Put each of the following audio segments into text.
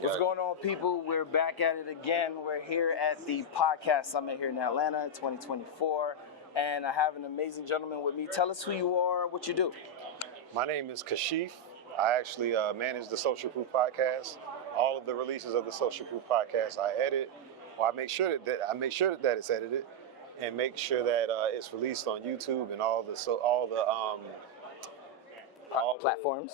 What's going on, people? We're back at it again. We're here at the podcast summit here in Atlanta 2024, and I have an amazing gentleman with me. Tell us who you are, what you do. My name is Kashif. I actually manage the Social Proof podcast. All of the releases of the Social Proof podcast I edit. Well, I make sure that it's edited, and make sure that it's released on YouTube and all the Platforms. All the podcast platforms.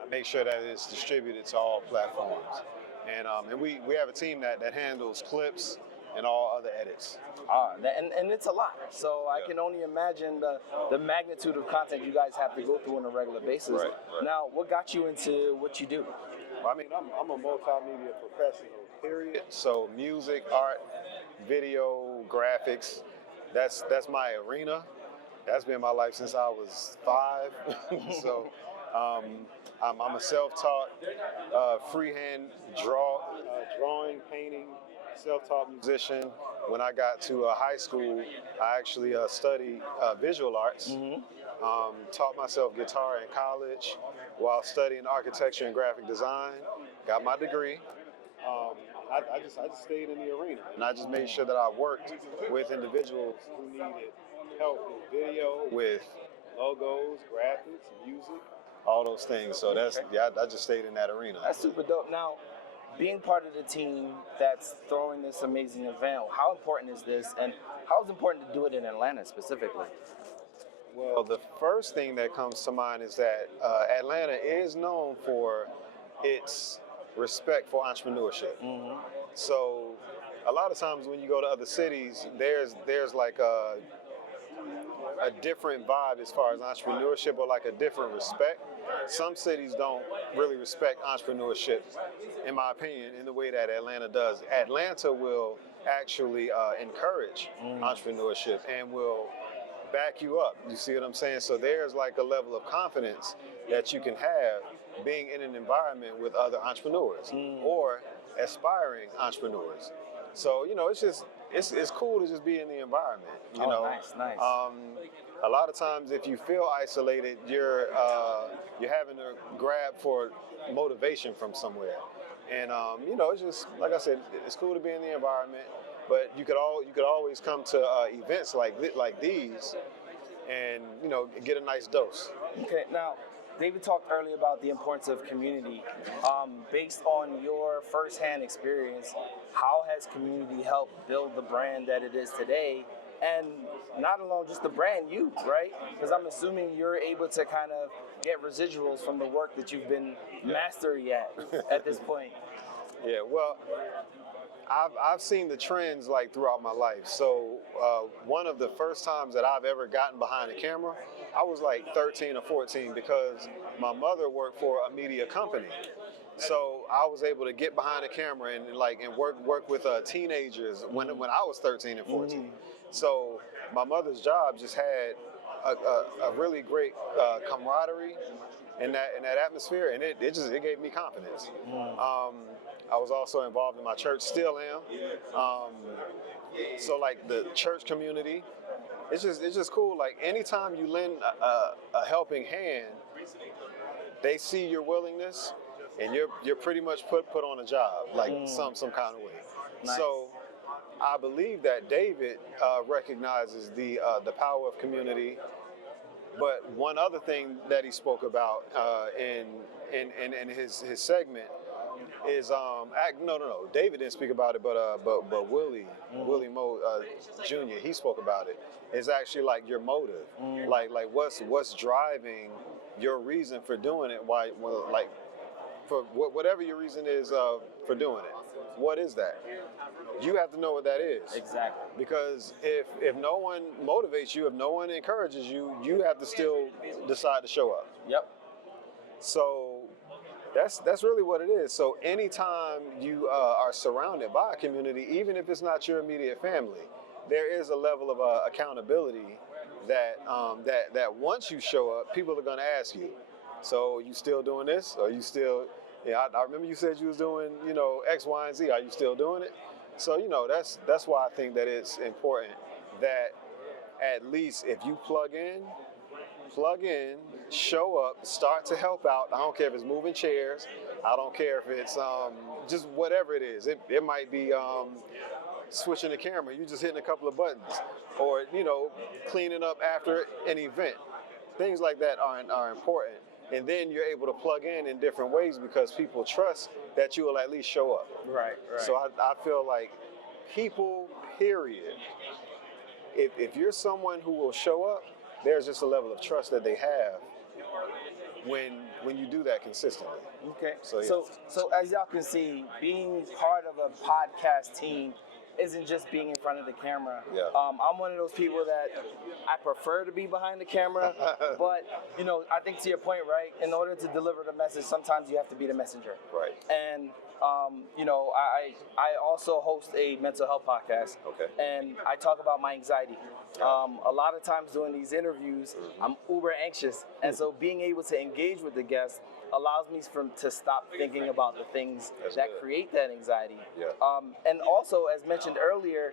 I make sure that it's distributed to all platforms, and we have a team that handles clips and all other edits. And it's a lot. So I can only imagine the magnitude of content you guys have to go through on a regular basis. Right. Now, what got you into what you do? Well, I mean, I'm a multimedia professional, period. So music, art, video, graphics, that's my arena. That's been my life since I was 5. So I'm a self-taught freehand drawing, painting, self-taught musician. When I got to high school, I actually studied visual arts. Taught myself guitar in college while studying architecture and graphic design. Got my degree. I just stayed in the arena, and I just made sure that I worked with individuals who needed help with video, with logos, graphics, music, all those things. So I just stayed in that arena. That's super dope. Now, being part of the team that's throwing this amazing event, how important is this, and how is it important to do it in Atlanta specifically? Well, the first thing that comes to mind is that Atlanta is known for its respect for entrepreneurship. So a lot of times when you go to other cities, there's like a different vibe as far as entrepreneurship, or like a different respect. Some cities don't really respect entrepreneurship, in my opinion, in the way that Atlanta does. Atlanta will actually encourage entrepreneurship and will back you up. You see what I'm saying? So there's like a level of confidence that you can have being in an environment with other entrepreneurs or aspiring entrepreneurs. So, it's cool to just be in the environment. Nice. A lot of times, if you feel isolated, you're having to grab for motivation from somewhere, and it's just like I said, it's cool to be in the environment. But you could always come to events like these, and get a nice dose. Okay, now David talked earlier about the importance of community. Based on your firsthand experience, how has community helped build the brand that it is today? And not alone just the brand, you, right? Because I'm assuming you're able to kind of get residuals from the work that you've been mastery at this point. Yeah, well, I've seen the trends like throughout my life. So one of the first times that I've ever gotten behind a camera, I was like 13 or 14 because my mother worked for a media company. So I was able to get behind a camera and work with teenagers when I was 13 and 14. So my mother's job just had a really great camaraderie in that atmosphere, and it gave me confidence. I was also involved in my church, still am. So like the church community, it's just cool. Like anytime you lend a helping hand, they see your willingness, and you're pretty much put on a job, like some kind of way. Nice. So I believe that David recognizes the power of community. But one other thing that he spoke about in his segment is David didn't speak about it, but Willie Mo Jr. he spoke about it. It's actually like your motive, like what's driving your reason for doing it. For whatever your reason is for doing it, what is that? You have to know what that is. Exactly. Because if no one motivates you, if no one encourages you, you have to still decide to show up. Yep. So that's really what it is. So anytime you are surrounded by a community, even if it's not your immediate family, there is a level of accountability that once you show up, people are going to ask you, so you still doing this? Or you still, I remember you said you was doing, X, Y, and Z. Are you still doing it? So, that's why I think that it's important that at least if you plug in, plug in, show up, start to help out. I don't care if it's moving chairs. I don't care if it's just whatever it is. It might be switching the camera. You just hitting a couple of buttons, or cleaning up after an event. Things like that are important. And then you're able to plug in different ways because people trust that you will at least show up. Right. So I feel like people, period. If you're someone who will show up, there's just a level of trust that they have when you do that consistently. Okay. So, yeah. So as y'all can see, being part of a podcast team isn't just being in front of the camera. Yeah. I'm one of those people that I prefer to be behind the camera, but I think to your point, right? In order to deliver the message, sometimes you have to be the messenger. Right. And I also host a mental health podcast. Okay. And I talk about my anxiety. A lot of times during these interviews, I'm uber anxious, and so being able to engage with the guests allows me to stop thinking about the things that create that anxiety. Yeah. And also, as mentioned earlier,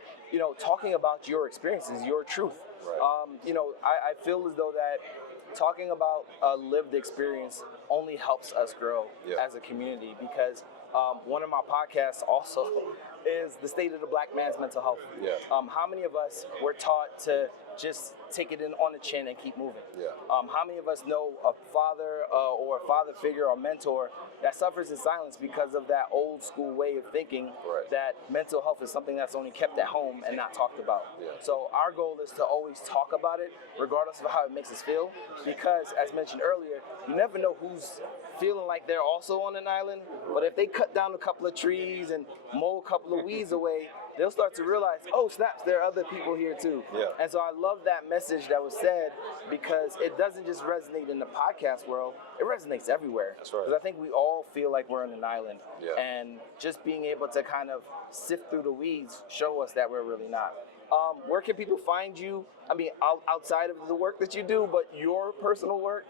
talking about your experiences, your truth. Right. I feel as though that talking about a lived experience only helps us grow as a community, because one of my podcasts also is the state of the black man's mental health. Yeah. How many of us were taught to just take it in on the chin and keep moving? Yeah. How many of us know a father or a father figure or mentor that suffers in silence because of that old school way of thinking that mental health is something that's only kept at home and not talked about? Yeah. So our goal is to always talk about it, regardless of how it makes us feel, because as mentioned earlier, you never know who's feeling like they're also on an island, but if they cut down a couple of trees and mow a couple of weeds away, they'll start to realize, oh snaps, there are other people here too. Yeah. And so I love that message that was said, because it doesn't just resonate in the podcast world, it resonates everywhere. That's right. Because I think we all feel like we're on an island. Yeah. And just being able to kind of sift through the weeds show us that we're really not. Where can people find you? I mean, outside of the work that you do, but your personal work,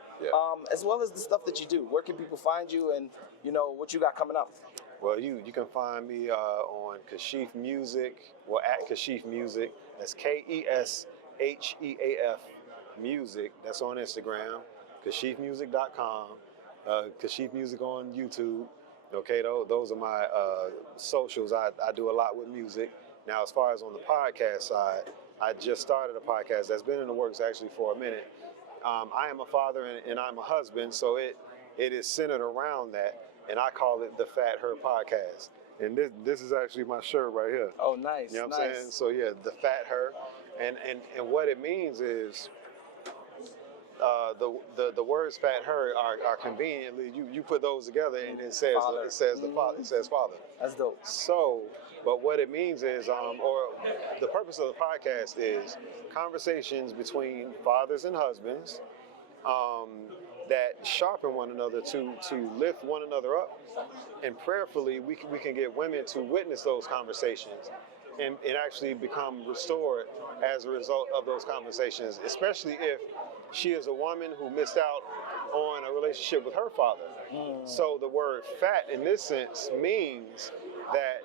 as well as the stuff that you do. Where can people find you, and what you got coming up? Well, you can find me on Kashif Music, at Kashif Music. That's KESHEAF Music. That's on Instagram. KashifMusic.com. Kashif Music on YouTube. Okay, those are my socials. I do a lot with music. Now, as far as on the podcast side, I just started a podcast that's been in the works actually for a minute. I am a father and I'm a husband, so it is centered around that. And I call it the Fat Her Podcast. And this is actually my shirt right here. Oh, nice. You know what I'm saying? So yeah, the Fat Her. And what it means is the words Fat Her are conveniently, you put those together and it says father. It says the father. It says father. That's dope. So, but what it means is, or the purpose of the podcast is conversations between fathers and husbands, that sharpen one another to lift one another up, and prayerfully we can get women to witness those conversations and actually become restored as a result of those conversations, especially if she is a woman who missed out on a relationship with her father. So the word fat in this sense means that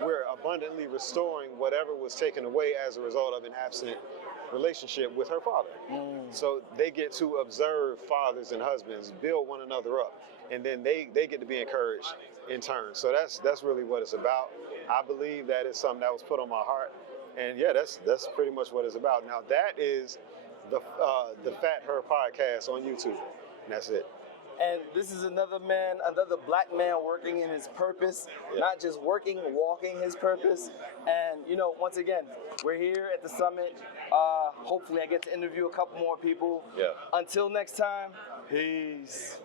we're abundantly restoring whatever was taken away as a result of an absent relationship with her father. So they get to observe fathers and husbands build one another up, and then they get to be encouraged in turn. So that's really what it's about. I believe that is something that was put on my heart, and yeah, that's pretty much what it's about. Now that is the Fat Her Podcast on YouTube, and that's it. And this is another black man working in his purpose, not just working, walking his purpose. And, once again, we're here at the summit. Hopefully I get to interview a couple more people. Yeah. Until next time, peace.